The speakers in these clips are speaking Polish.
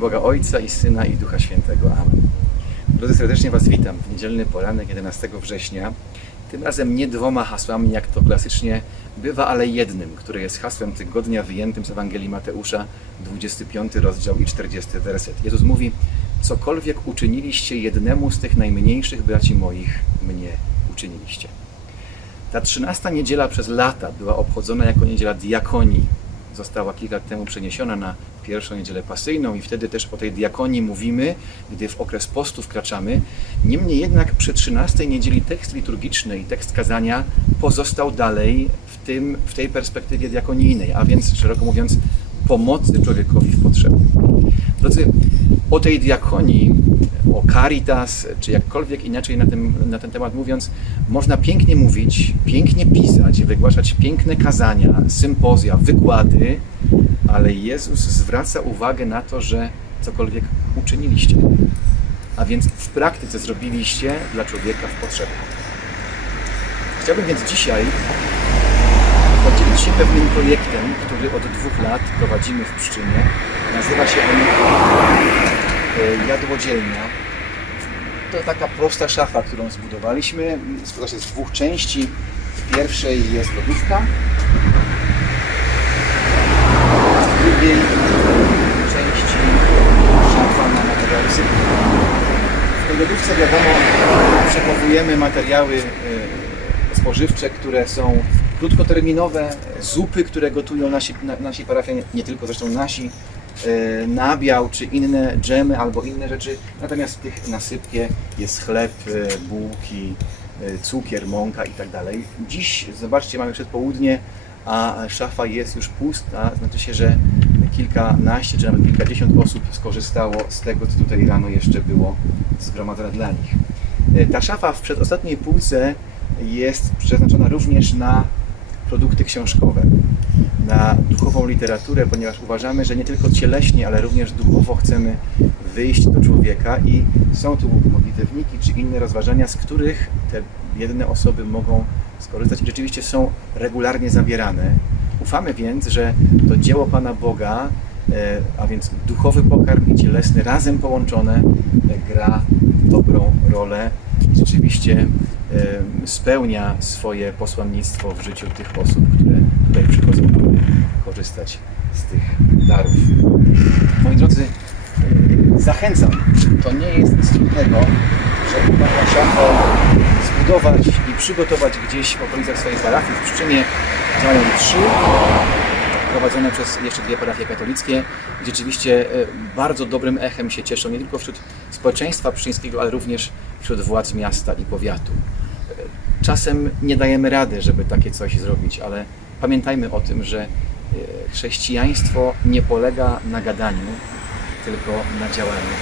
Boga Ojca i Syna i Ducha Świętego. Amen. Drodzy, serdecznie Was witam w niedzielny poranek 11 września. Tym razem nie dwoma hasłami, jak to klasycznie bywa, ale jednym, które jest hasłem tygodnia wyjętym z Ewangelii Mateusza, 25 rozdział i 40 werset. Jezus mówi, cokolwiek uczyniliście jednemu z tych najmniejszych braci moich, mnie uczyniliście. Ta trzynasta niedziela przez lata była obchodzona jako niedziela diakonii. Została kilka lat temu przeniesiona na pierwszą niedzielę pasyjną i wtedy też o tej diakonii mówimy, gdy w okres postu wkraczamy. Niemniej jednak przy trzynastej niedzieli tekst liturgiczny i tekst kazania pozostał dalej w, tym, w tej perspektywie diakonijnej, a więc szeroko mówiąc pomocy człowiekowi w potrzebie. Drodzy, o tej diakonii, o caritas, czy jakkolwiek inaczej na, tym, na ten temat mówiąc, można pięknie mówić, pięknie pisać, wygłaszać piękne kazania, sympozja, wykłady, ale Jezus zwraca uwagę na to, że cokolwiek uczyniliście, a więc w praktyce zrobiliście dla człowieka w potrzebie. Chciałbym więc dzisiaj podzielić się pewnym projektem, który od dwóch lat prowadzimy w Pszczynie. Nazywa się on e, Jadłodzielnia. To taka prosta szafa, którą zbudowaliśmy. Składa się z dwóch części. W pierwszej jest lodówka, w drugiej części szafa na materiały. W tej lodówce wiadomo przechowujemy materiały e, spożywcze, które są krótkoterminowe, zupy, które gotują nasi, na, nasi parafianie, nie tylko zresztą nasi, e, nabiał czy inne dżemy albo inne rzeczy. Natomiast w tych nasypkie jest chleb, e, bułki, e, cukier, mąka i tak dalej. Dziś, zobaczcie, mamy przedpołudnie, a szafa jest już pusta, znaczy się, że kilkanaście czy nawet kilkadziesiąt osób skorzystało z tego, co tutaj rano jeszcze było zgromadzone dla nich. Ta szafa w przedostatniej półce jest przeznaczona również na produkty książkowe, na duchową literaturę, ponieważ uważamy, że nie tylko cieleśnie, ale również duchowo chcemy wyjść do człowieka i są tu modlitewniki czy inne rozważania, z których te biedne osoby mogą skorzystać i rzeczywiście są regularnie zabierane. Ufamy więc, że to dzieło Pana Boga, e, a więc duchowy pokarm i cielesny razem połączone e, gra dobrą rolę i rzeczywiście spełnia swoje posłannictwo w życiu tych osób, które tutaj przychodzą, aby korzystać z tych darów. Moi drodzy, zachęcam, to nie jest nic trudnego, żeby taką szafę zbudować i przygotować gdzieś w okolicach swojej parafii. W Pszczynie działają trzy, prowadzone przez jeszcze dwie parafie katolickie, rzeczywiście e, bardzo dobrym echem się cieszą nie tylko wśród społeczeństwa pszczyńskiego, ale również wśród władz miasta i powiatu. E, Czasem nie dajemy rady, żeby takie coś zrobić, ale pamiętajmy o tym, że e, chrześcijaństwo nie polega na gadaniu, tylko na działaniu.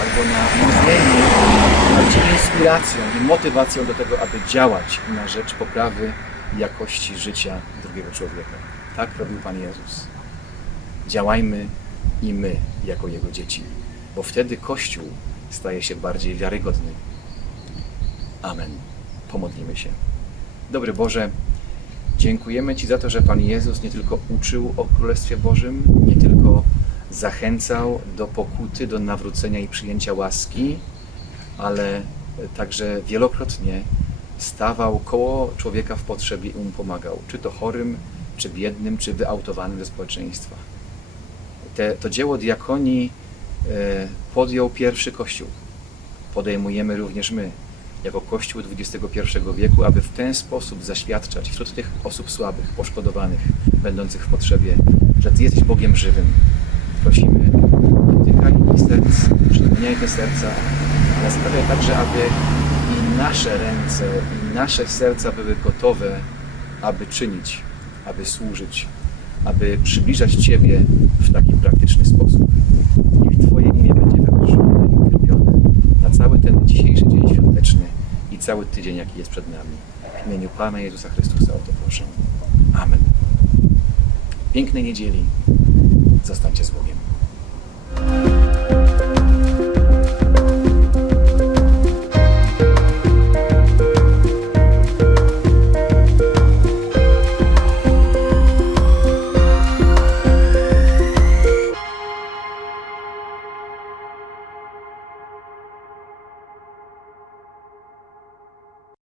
Albo na mówieniu, bardziej inspiracją i motywacją do tego, aby działać na rzecz poprawy jakości życia drugiego człowieka. Tak robił Pan Jezus. Działajmy i my jako Jego dzieci, bo wtedy Kościół staje się bardziej wiarygodny. Amen. Pomodlimy się. Dobry Boże, dziękujemy Ci za to, że Pan Jezus nie tylko uczył o Królestwie Bożym, nie tylko zachęcał do pokuty, do nawrócenia i przyjęcia łaski, ale także wielokrotnie stawał koło człowieka w potrzebie i mu pomagał, czy to chorym, czy biednym, czy wyautowanym ze społeczeństwa. Te, to dzieło diakonii e, podjął pierwszy Kościół. Podejmujemy również my, jako Kościół XXI wieku, aby w ten sposób zaświadczać wśród tych osób słabych, poszkodowanych, będących w potrzebie, że Ty jesteś Bogiem żywym. Prosimy, dotykaj ich serc, przemieniaj te serca, ale sprawiaj także, aby i nasze ręce, i nasze serca były gotowe, aby czynić, aby służyć, aby przybliżać Ciebie w taki praktyczny sposób. Niech Twoje imię będzie wywyższone i uwielbione na cały ten dzisiejszy dzień świąteczny i cały tydzień, jaki jest przed nami. W imieniu Pana Jezusa Chrystusa o to proszę. Amen. Pięknej niedzieli. Zostańcie z Bogiem.